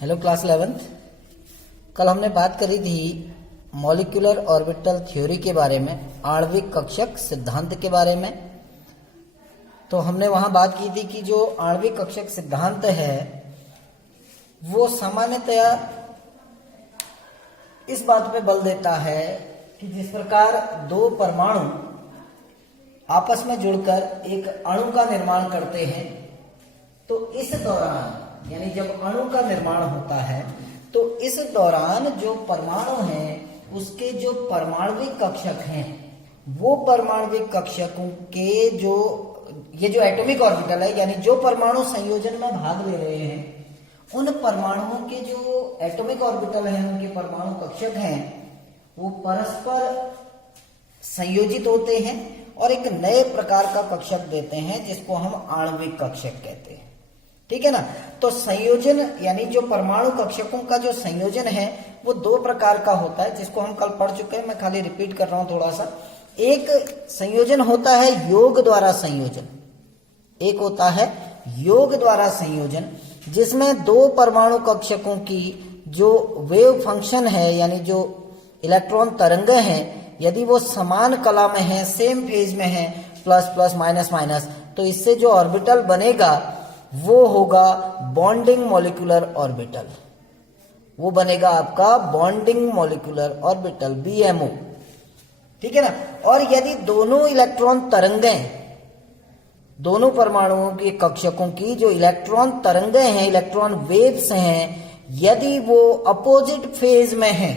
Hello class 11th। कल हमने बात करी थी मॉलिक्यूलर ऑर्बिटल थ्योरी के बारे में, आणविक कक्षक सिद्धांत के बारे में। तो हमने वहां बात की थी कि जो आणविक कक्षक सिद्धांत है वो सामान्यतया इस बात पे बल देता है कि जिस प्रकार दो परमाणु आपस में जुड़कर एक अणु का निर्माण करते हैं, तो इस दौरान यानी जब अणु का निर्माण होता है तो इस दौरान जो परमाणु हैं उसके जो परमाणविक कक्षक हैं वो परमाणविक कक्षकों के ये जो एटॉमिक ऑर्बिटल है यानी जो परमाणु संयोजन में भाग ले रहे हैं उन परमाणुओं के जो एटॉमिक ऑर्बिटल हैं, उनके परमाणु कक्षक हैं, वो परस्पर संयोजित होते हैं और एक नए प्रकार का कक्षक देते हैं जिसको हम आणविक कक्षक कहते हैं। ठीक है ना। तो संयोजन यानी जो परमाणु कक्षकों का जो संयोजन है वो दो प्रकार का होता है, जिसको हम कल पढ़ चुके हैं। मैं खाली रिपीट कर रहा हूं थोड़ा सा। एक संयोजन होता है योग द्वारा संयोजन, एक होता है योग द्वारा संयोजन जिसमें दो परमाणु कक्षकों की जो वेव फंक्शन है यानी जो इलेक्ट्रॉन तरंग हैं, यदि वो समान कला में है, सेम फेज में है, प्लस प्लस माइनस माइनस, तो इससे जो ऑर्बिटल बनेगा वो होगा बॉन्डिंग मॉलिक्यूलर ऑर्बिटल। वो बनेगा आपका बॉन्डिंग मॉलिक्यूलर ऑर्बिटल, BMO। ठीक है ना। और यदि दोनों इलेक्ट्रॉन तरंगें, दोनों परमाणुओं के कक्षकों की जो इलेक्ट्रॉन तरंगें हैं, इलेक्ट्रॉन वेव्स हैं, यदि वो अपोजिट फेज में हैं,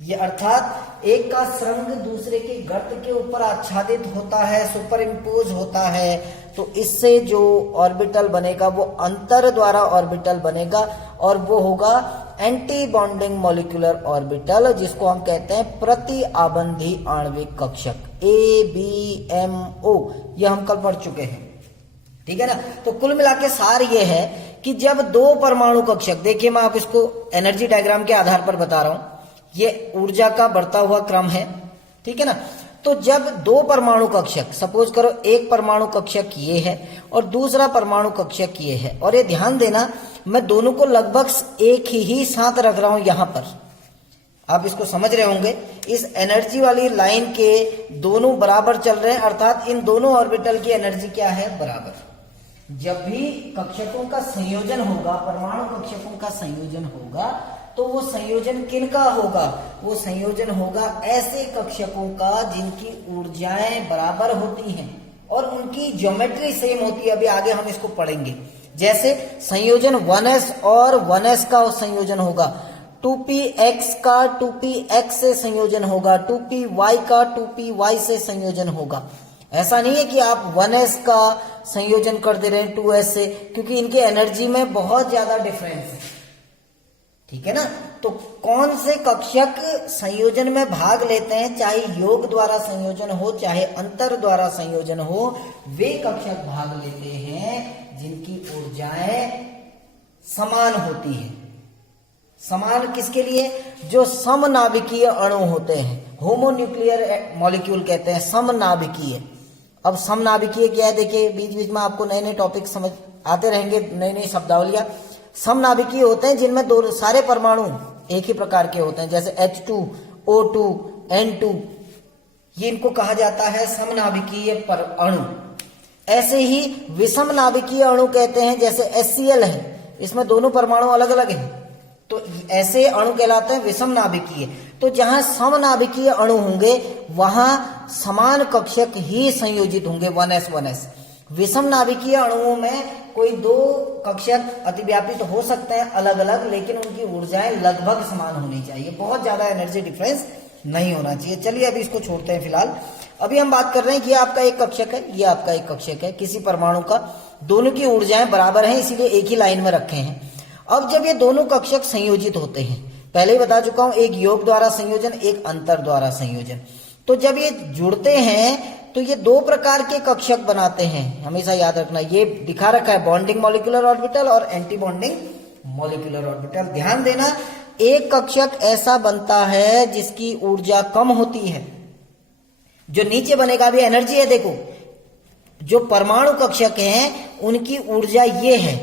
ये अर्थात एक का श्रृंग दूसरे के गर्त के ऊपर आच्छादित होता है, सुपर इम्पोज होता है, तो इससे जो ऑर्बिटल बनेगा वो अंतर द्वारा ऑर्बिटल बनेगा और वो होगा एंटी बॉन्डिंग मॉलिक्यूलर ऑर्बिटल, जिसको हम कहते हैं प्रति आबंधी आणविक कक्षक, ABMO। ये हम कल पढ़ चुके हैं। ठीक है ना। तो कुल मिला के सार ये है कि जब दो परमाणु कक्षक, देखिए मैं आप इसको एनर्जी डायग्राम के आधार पर बता रहा हूं, ये ऊर्जा का बढ़ता हुआ क्रम है। ठीक है ना। तो जब दो परमाणु कक्षक, सपोज करो एक परमाणु कक्षक ये है और दूसरा परमाणु कक्षक ये है, और ये ध्यान देना मैं दोनों को लगभग एक ही साथ रख रहा हूं यहां पर, आप इसको समझ रहे होंगे। इस एनर्जी वाली लाइन के दोनों बराबर चल रहे हैं, अर्थात इन दोनों ऑर्बिटल की एनर्जी क्या है, बराबर। जब भी कक्षकों का संयोजन होगा, परमाणु कक्षकों का संयोजन होगा, तो वो संयोजन किनका होगा, वो संयोजन होगा ऐसे कक्षकों का जिनकी ऊर्जाएं बराबर होती हैं और उनकी ज्योमेट्री सेम होती है। अभी आगे हम इसको पढ़ेंगे। जैसे संयोजन 1s और 1s का संयोजन होगा, 2px का 2px से संयोजन होगा, 2py का 2py से संयोजन होगा। ऐसा नहीं है कि आप 1s का संयोजन कर दे रहे हैं 2s से, क्योंकि इनके एनर्जी में बहुत ज्यादा डिफरेंस है। ठीक है ना। तो कौन से कक्षक संयोजन में भाग लेते हैं, चाहे योग द्वारा संयोजन हो चाहे अंतर द्वारा संयोजन हो, वे कक्षक भाग लेते हैं जिनकी ऊर्जाएं समान होती हैं। समान किसके लिए, जो समनाभिकीय अणु होते हैं, होमोन्यूक्लियर मॉलिक्यूल कहते हैं, समनाभिकीय। अब समनाभिकीय क्या है, देखिए बीच बीच में आपको नए नए टॉपिक समझ आते रहेंगे, नई नई शब्दावलियां। समनाभिकीय होते हैं जिनमें दो सारे परमाणु एक ही प्रकार के होते हैं, जैसे H2O2 N2, ये इनको कहा जाता है समनाभिकीय अणु। ऐसे ही विषम नाभिकीय अणु कहते हैं, जैसे HCl है, इसमें दोनों परमाणु अलग अलग हैं, तो ऐसे अणु कहलाते हैं विषम नाभिकीय। तो जहां समनाभिकीय अणु होंगे वहां समान कक्षक ही संयोजित होंगे, 1s। विषम नाभिकीय अणुओं में कोई दो कक्षक अतिव्यापित हो सकते हैं अलग अलग, लेकिन उनकी ऊर्जाएं लगभग समान होनी चाहिए, बहुत ज्यादा एनर्जी डिफरेंस नहीं होना चाहिए। चलिए अभी इसको छोड़ते हैं फिलहाल। अभी हम बात कर रहे हैं कि ये आपका एक कक्षक है, ये आपका एक कक्षक है, किसी परमाणु का, दोनों की ऊर्जाएं बराबर हैं, इसीलिए एक ही लाइन में रखे हैं। अब जब ये दोनों कक्षक संयोजित होते हैं, पहले ही बता चुका हूं, एक योग द्वारा संयोजन, एक अंतर द्वारा संयोजन, तो जब ये जुड़ते हैं तो ये दो प्रकार के कक्षक बनाते हैं, हमेशा याद रखना। ये दिखा रखा है बॉन्डिंग मॉलिक्यूलर ऑर्बिटल और एंटी बॉन्डिंग मॉलिक्यूलर ऑर्बिटल। ध्यान देना, एक कक्षक ऐसा बनता है जिसकी ऊर्जा कम होती है, जो नीचे बनेगा, अभी एनर्जी है, देखो जो परमाणु कक्षक हैं उनकी ऊर्जा ये है,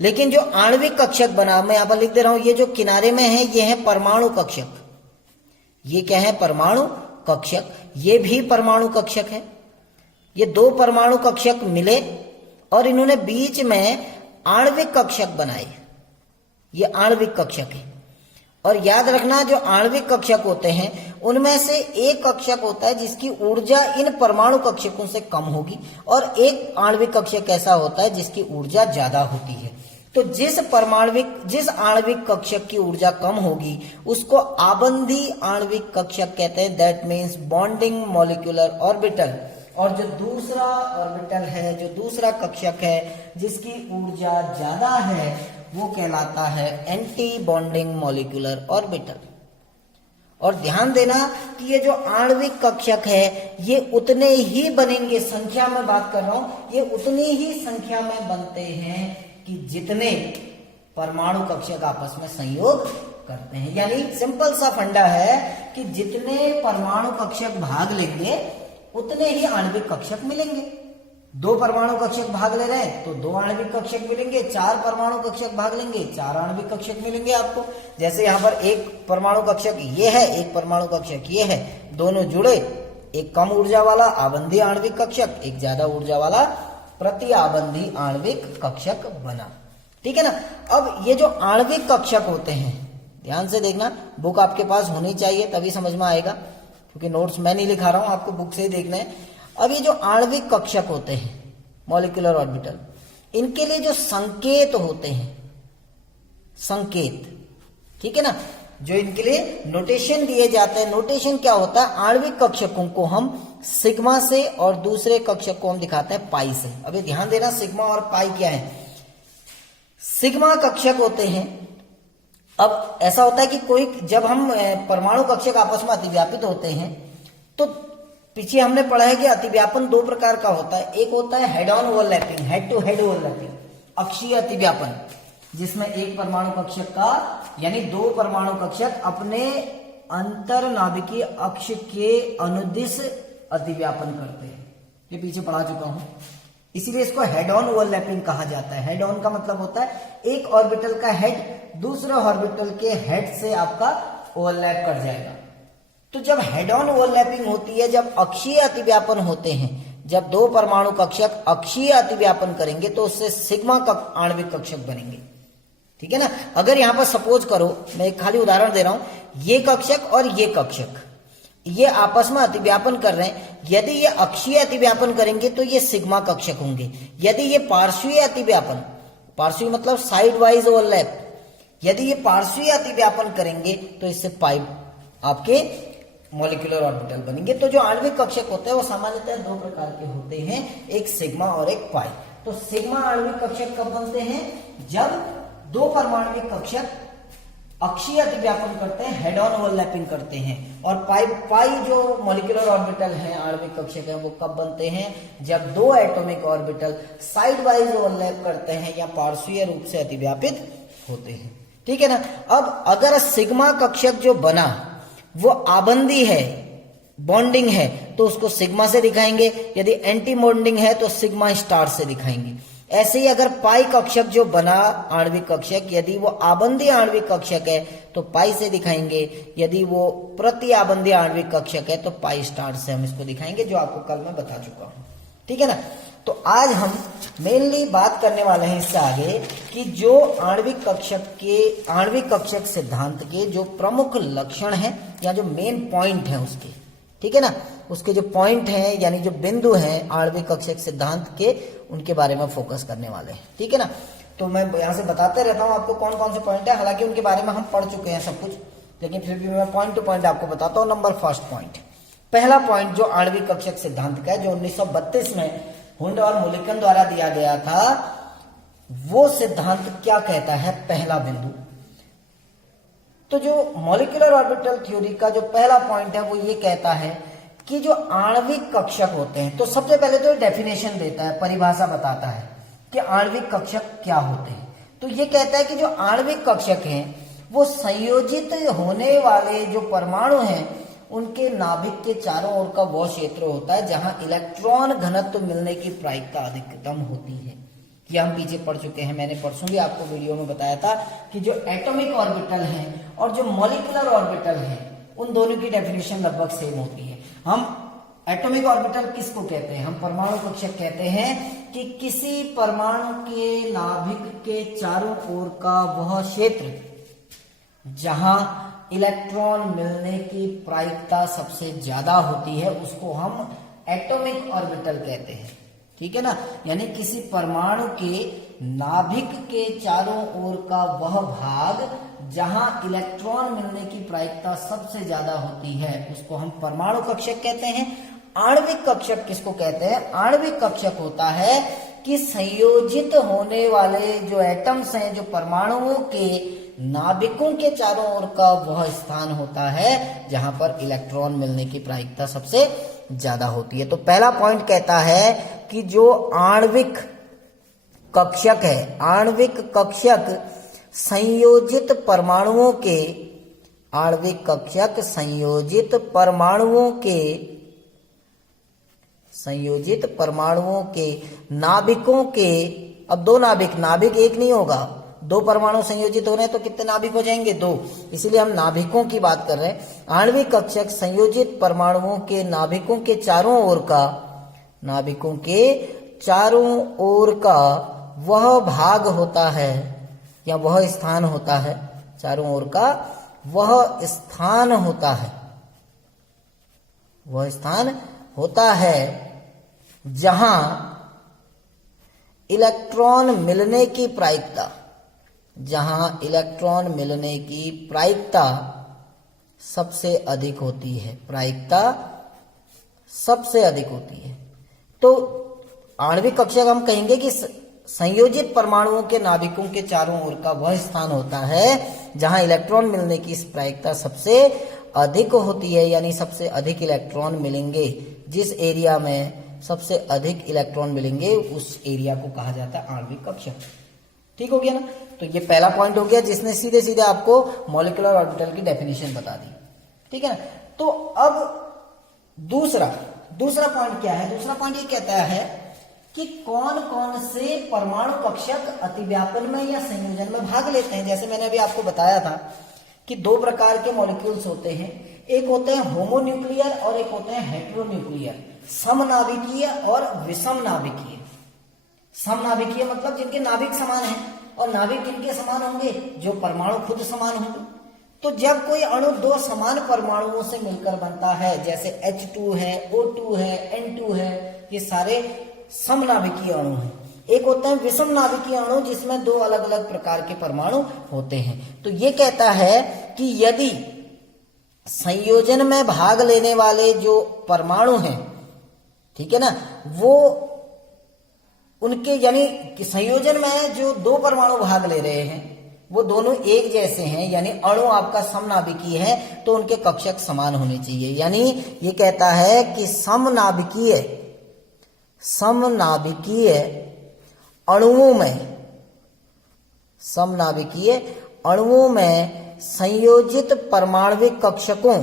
लेकिन जो आणविक कक्षक बना, मैं यहां पर लिख दे रहा हूं, ये जो किनारे में है ये है परमाणु कक्षक। ये क्या है? परमाणु कक्षक। ये भी परमाणु कक्षक है। ये दो परमाणु कक्षक मिले और इन्होंने बीच में आणविक कक्षक बनाए। ये आणविक कक्षक है। और याद रखना, जो आणविक कक्षक होते हैं उनमें से एक कक्षक होता है जिसकी ऊर्जा इन परमाणु कक्षकों से कम होगी, और एक आणविक कक्षक ऐसा होता है जिसकी ऊर्जा ज्यादा होती है। तो जिस आणविक कक्षक की ऊर्जा कम होगी उसको आबंधी आणविक कक्षक कहते हैं। That means bonding molecular orbital. और जो दूसरा ऑर्बिटल है, जो दूसरा कक्षक है जिसकी ऊर्जा ज्यादा है, वो कहलाता है एंटी बॉन्डिंग मॉलिक्यूलर ऑर्बिटल। और ध्यान देना कि ये जो आणविक कक्षक है ये उतने ही बनेंगे, संख्या में बात कर रहा हूं, ये उतनी ही संख्या में बनते हैं कि जितने परमाणु कक्षक आपस में संयोग करते हैं। यानी सिंपल सा फंडा है कि जितने परमाणु कक्षक भाग लेंगे उतने ही आणविक कक्षक मिलेंगे। दो परमाणु कक्षक भाग ले रहे हैं तो दो आणविक कक्षक मिलेंगे, चार परमाणु कक्षक भाग लेंगे चार आणविक कक्षक मिलेंगे आपको। जैसे यहाँ पर एक परमाणु कक्षक ये है, एक परमाणु कक्षक ये है, दोनों जुड़े, एक कम ऊर्जा वाला आबंधी आणविक कक्षक, एक ज्यादा ऊर्जा वाला प्रति आबंधी आणविक कक्षक बना। ठीक है ना। अब ये जो आणविक कक्षक होते हैं, ध्यान से देखना, बुक आपके पास होनी चाहिए तभी समझ में आएगा, क्योंकि नोट्स मैं नहीं लिखा रहा हूं, आपको बुक से ही देखना है। अब ये जो आणविक कक्षक होते हैं, मॉलिक्यूलर ऑर्बिटल, इनके लिए जो संकेत होते हैं, संकेत, ठीक है ना, जो इनके लिए नोटेशन दिए जाते हैं, नोटेशन क्या होता है? आणविक कक्षकों को हम सिग्मा से और दूसरे कक्षक को हम दिखाते हैं पाई से। अभी ध्यान देना, सिग्मा और पाई क्या है? सिग्मा कक्षक होते हैं। अब ऐसा होता है कि कोई, जब हम परमाणु कक्षक आपस में अतिव्यापित होते हैं तो पीछे हमने पढ़ा है कि अतिव्यापन दो प्रकार का होता है। एक होता है head on overlapping, head to head overlapping, अक्षीय अतिव्यापन, जिसमें एक परमाणु कक्षक का यानी दो परमाणु कक्षक अपने अंतरनाभिकीय अक्ष के अनुदिश अतिव्यापन करते हैं। ये पीछे पढ़ा चुका हूं, इसीलिए इसको हेड ऑन ओवरलैपिंग कहा जाता है। हेड ऑन का मतलब होता है एक ऑर्बिटल का हेड दूसरे ऑर्बिटल के हेड से आपका ओवरलैप कर जाएगा। तो जब हेड ऑन ओवरलैपिंग होती है, जब अक्षीय अतिव्यापन होते हैं, जब दो परमाणु कक्षक अक्षीय अतिव्यापन करेंगे तो उससे सिग्मा आणविक कक्षक बनेंगे। ठीक है ना। अगर यहां पर सपोज करो, मैं एक खाली उदाहरण दे रहा हूं, ये कक्षक और ये कक्षक ये आपस में अतिव्यापन कर रहे हैं। यदि ये अक्षीय अतिव्यापन करेंगे तो ये सिग्मा कक्षक होंगे। यदि ये पार्श्वीय अतिव्यापन, पार्श्वीय मतलब साइड वाइज ओवरलैप, यदि ये पार्श्वीय अतिव्यापन करेंगे तो इससे पाई आपके मॉलिक्यूलर ऑर्बिटल बनेंगे। तो जो आणविक कक्षक होते हैं वो सामान्यतः दो प्रकार के होते हैं, एक सिग्मा और एक पाई। तो सिग्मा आणविक कक्षक कब बनते हैं? जब दो परमाणविक कक्षक अक्षीय अतिव्यापन करते हैं, हेड ऑन ओवरलैपिंग करते हैं। और पाई जो मॉलिक्यूलर ऑर्बिटल है, आणविक कक्षक है, वो कब बनते हैं? जब दो atomic orbital side wise overlap करते हैं या पार्श्वीय रूप से अतिव्यापित होते हैं। ठीक है ना। अब अगर सिग्मा कक्षक जो बना वो आबंधी है, बॉन्डिंग है, तो उसको सिग्मा से दिखाएंगे। यदि एंटी बॉन्डिंग है तो सिग्मा स्टार से दिखाएंगे। ऐसे ही अगर पाई कक्षक जो बना आणविक कक्षक, यदि वो आबंधी आणविक कक्षक है तो पाई से दिखाएंगे। यदि वो प्रति आबंधी आणविक कक्षक है तो पाई स्टार से हम इसको दिखाएंगे, जो आपको कल मैं बता चुका हूं। ठीक है ना। तो आज हम मेनली बात करने वाले हैं इससे आगे कि जो आणविक कक्षक सिद्धांत के जो प्रमुख लक्षण हैं या जो मेन पॉइंट हैं उसके, ठीक है ना, उसके जो पॉइंट हैं यानी जो बिंदु हैं आणविक कक्षक सिद्धांत के, उनके बारे में फोकस करने वाले हैं। ठीक है ना। तो मैं यहां से बताते रहता हूं आपको कौन कौन से पॉइंट है, हालांकि उनके बारे में हम पढ़ चुके हैं सब कुछ, लेकिन फिर भी मैं पॉइंट टू पॉइंट आपको बताता हूं। नंबर फर्स्ट पॉइंट, पहला पॉइंट जो आणविक कक्षक सिद्धांत का है, जो 1932 में हुंड और मुलिकन द्वारा दिया गया था, वो सिद्धांत क्या कहता है? पहला बिंदु, तो जो मॉलिक्यूलर ऑर्बिटल थ्योरी का जो पहला पॉइंट है वो ये कहता है कि जो आणविक कक्षक होते हैं, तो सबसे पहले तो डेफिनेशन देता है, परिभाषा बताता है कि आणविक कक्षक क्या होते हैं। तो ये कहता है कि जो आणविक कक्षक हैं वो संयोजित होने वाले जो परमाणु हैं उनके नाभिक के चारों ओर का वो क्षेत्र होता है जहां इलेक्ट्रॉन घनत्व मिलने की प्रायिकता अधिकतम होती है। ये हम पीछे पढ़ चुके हैं, मैंने परसों भी आपको वीडियो में बताया था कि जो एटॉमिक ऑर्बिटल हैं और जो मॉलिक्यूलर ऑर्बिटल हैं उन दोनों की डेफिनेशन लगभग सेम होती है। हम एटॉमिक ऑर्बिटल किसको कहते हैं? हम परमाणु कक्षक कहते हैं कि किसी परमाणु के नाभिक के चारों ओर का वह क्षेत्र जहां इलेक्ट्रॉन मिलने की प्रायिकता सबसे ज्यादा होती है उसको हम एटॉमिक ऑर्बिटल कहते हैं। ठीक है ना, यानी किसी परमाणु के नाभिक के चारों ओर का वह भाग जहां इलेक्ट्रॉन मिलने की प्रायिकता सबसे ज्यादा होती है उसको हम परमाणु कक्षक कहते हैं। आणविक कक्षक किसको कहते हैं? आणविक कक्षक होता है कि संयोजित होने वाले जो एटम्स हैं, जो परमाणुओं के नाभिकों के चारों ओर का वह स्थान होता है जहां पर इलेक्ट्रॉन मिलने की प्रायिकता सबसे ज्यादा होती है। तो पहला पॉइंट कहता है कि जो आणविक कक्षक है, आणविक कक्षक संयोजित परमाणुओं के, आणविक कक्षक संयोजित परमाणुओं के नाभिकों के, अब दो नाभिक एक नहीं होगा, दो परमाणु संयोजित हो रहे हैं तो कितने नाभिक हो जाएंगे? दो, इसीलिए हम नाभिकों की बात कर रहे हैं। आणविक कक्षक संयोजित परमाणुओं के नाभिकों के चारों ओर का वह भाग होता है या वह स्थान होता है, चारों ओर का वह स्थान होता है जहां इलेक्ट्रॉन मिलने की प्रायिकता सबसे अधिक होती है। तो आणविक कक्षक हम कहेंगे कि संयोजित परमाणुओं के नाभिकों के चारों ओर का वह स्थान होता है जहां इलेक्ट्रॉन मिलने की प्रायिकता सबसे अधिक होती है, यानी सबसे अधिक इलेक्ट्रॉन मिलेंगे। जिस एरिया में सबसे अधिक इलेक्ट्रॉन मिलेंगे उस एरिया को कहा जाता है आणविक कक्षक। ठीक हो गया ना? तो ये पहला पॉइंट हो गया जिसने सीधे सीधे आपको मॉलिक्यूलर ऑर्बिटल की डेफिनेशन बता दी। ठीक है ना? तो अब दूसरा पॉइंट क्या है? दूसरा पॉइंट ये कहता है कि कौन कौन से परमाणु कक्षक अतिव्यापन में या संयोजन में भाग लेते हैं। जैसे मैंने अभी आपको बताया था कि दो प्रकार के मॉलिक्यूल्स होते हैं, एक होते हैं होमोन्यूक्लियर और एक होते हैं हेटेरोन्यूक्लियर, समनाभिकीय और विषम नाभिकीय। समनाभिकीय मतलब जिनके नाभिक समान हैं, और नाभिक किनके समान होंगे? जो परमाणु खुद समान होंगे। तो जब कोई अणु दो समान परमाणुओं से मिलकर बनता है, जैसे H2 है, O2 है, N2 है, ये सारे समनाभिकीय अणु हैं। एक होता है विषम नाभिकीय अणु जिसमें दो अलग अलग प्रकार के परमाणु होते हैं। तो ये कहता है कि यदि संयोजन में भाग लेने वाले जो परमाणु हैं, ठीक है ना, वो उनके यानी कि संयोजन में जो दो परमाणु भाग ले रहे हैं वो दोनों एक जैसे हैं, यानी अणु आपका समनाभिकीय है, तो उनके कक्षक समान होने चाहिए। यानी ये कहता है कि समनाभिकीय अणुओं में संयोजित परमाणविक कक्षकों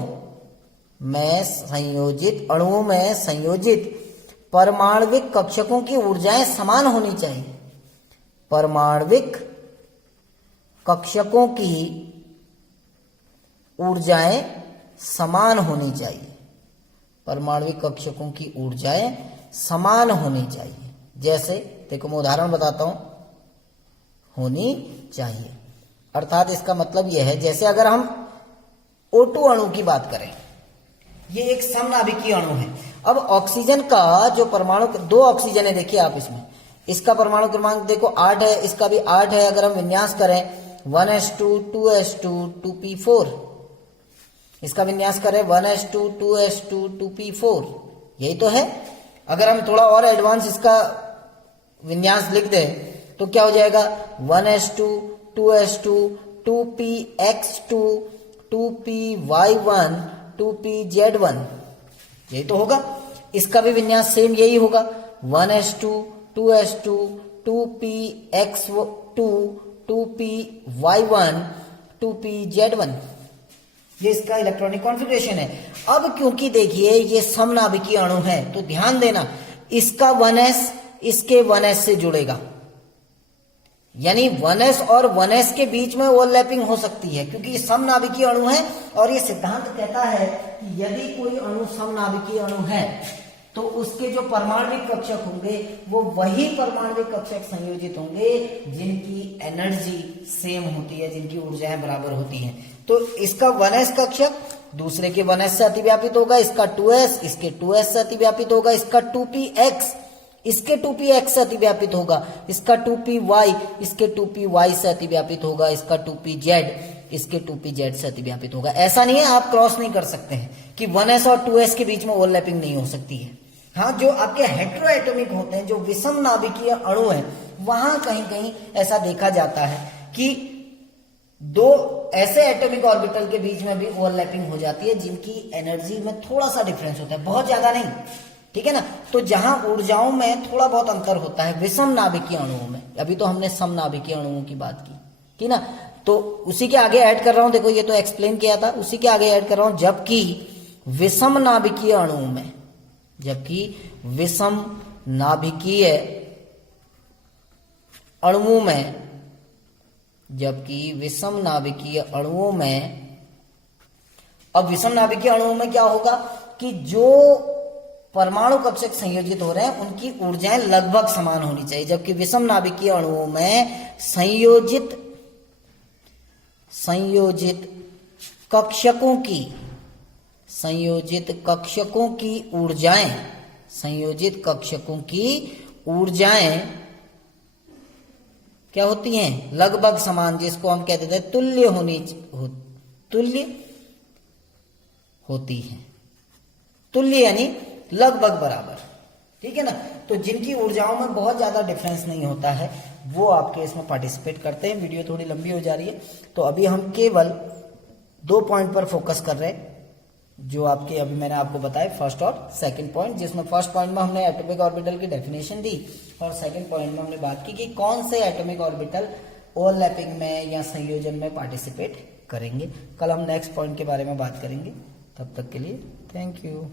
में संयोजित परमाणविक कक्षकों की ऊर्जाएं समान होनी चाहिए। परमाणविक कक्षकों की ऊर्जाएं समान होनी चाहिए। परमाणविक कक्षकों की ऊर्जाएं समान होनी चाहिए। जैसे देखो मैं उदाहरण बताता हूं, होनी चाहिए अर्थात इसका मतलब यह है, जैसे अगर हम O2 अणु की बात करें, ये एक समनाभिकीय अणु है। अब ऑक्सीजन का जो परमाणु, दो ऑक्सीजन है, देखिए आप इसमें, इसका परमाणु क्रमांक देखो 8 है, इसका भी 8 है। अगर हम विन्यास करें 1s2 2s2 2p4, इसका विन्यास करें 1s2 2s2 2p4, यही तो है। अगर हम थोड़ा और एडवांस इसका विन्यास लिख दें तो क्या हो जाएगा? 1s2 2s2 2px2 2py1 2pz1, यही तो होगा। इसका भी विन्यास सेम यही होगा, 1s2 2s2 2px2 2py1 2pz1, ये इसका इलेक्ट्रॉनिक कॉन्फ़िगरेशन है। अब क्योंकि देखिए ये समनाभिकीय अणु है तो ध्यान देना, इसका 1s इसके 1s से जुड़ेगा, यानी 1s और 1s के बीच में ओवरलैपिंग हो सकती है, क्योंकि समनाभिकीय अणु है और ये सिद्धांत कहता है कि यदि कोई अणु समनाभिकीय अणु है तो उसके जो परमाणविक कक्षक होंगे वो वही परमाणविक कक्षक संयोजित होंगे जिनकी एनर्जी सेम होती है, जिनकी ऊर्जाएं बराबर होती हैं। तो इसका 1s कक्षक दूसरे के 1s से अतिव्यापित होगा, इसका 2s इसके 2s से अतिव्यापित होगा, इसका 2px इसके 2px से अतिव्यापित होगा, इसका 2py इसके 2py से अतिव्यापित होगा, इसका 2pz इसके 2pz से अतिव्यापित होगा। ऐसा नहीं है, आप क्रॉस नहीं कर सकते हैं कि 1s और 2s के बीच में ओवरलैपिंग नहीं हो सकती है। हाँ, जो आपके हेटेरोएटॉमिक होते हैं, जो विषम नाभिकीय अणु हैं, वहां कहीं कहीं ऐसा देखा जाता है कि दो ऐसे एटॉमिक ऑर्बिटल के बीच में भी ओवरलैपिंग हो जाती है जिनकी एनर्जी में थोड़ा सा डिफरेंस होता है, बहुत ज्यादा नहीं, ठीक है ना। तो जहां ऊर्जाओं में थोड़ा बहुत अंतर होता है विषम नाभिकीय अणुओं में, अभी तो हमने समनाभिकीय अणुओं की बात की ना, तो उसी के आगे ऐड कर रहा हूं, देखो ये तो एक्सप्लेन किया था, उसी के आगे ऐड कर रहा हूं, जबकि विषम नाभिकीय अणुओं में, जबकि विषम नाभिकीय अणुओं में, जबकि विषम नाभिकीय अणुओं में, अब विषम नाभिकीय अणुओं में क्या होगा कि जो परमाणु कक्षक संयोजित हो रहे हैं उनकी ऊर्जाएं लगभग समान होनी चाहिए, जबकि विषम नाभिकीय अणुओं में संयोजित कक्षकों की ऊर्जाएं क्या होती हैं, लगभग समान, जिसको हम कहते थे तुल्य होती है, तुल्य यानी लगभग बराबर, ठीक है ना। तो जिनकी ऊर्जाओं में बहुत ज्यादा डिफरेंस नहीं होता है वो आपके इसमें पार्टिसिपेट करते हैं। वीडियो थोड़ी लंबी हो जा रही है, तो अभी हम केवल 2 पॉइंट पर फोकस कर रहे हैं, जो आपके अभी मैंने आपको बताया, फर्स्ट और सेकंड पॉइंट, जिसमें फर्स्ट पॉइंट में हमने एटॉमिक ऑर्बिटल की डेफिनेशन दी और सेकंड पॉइंट में हमने बात की कि कौन से एटॉमिक ऑर्बिटल ओवरलैपिंग में या संयोजन में पार्टिसिपेट करेंगे। कल हम नेक्स्ट पॉइंट के बारे में बात करेंगे, तब तक के लिए थैंक यू।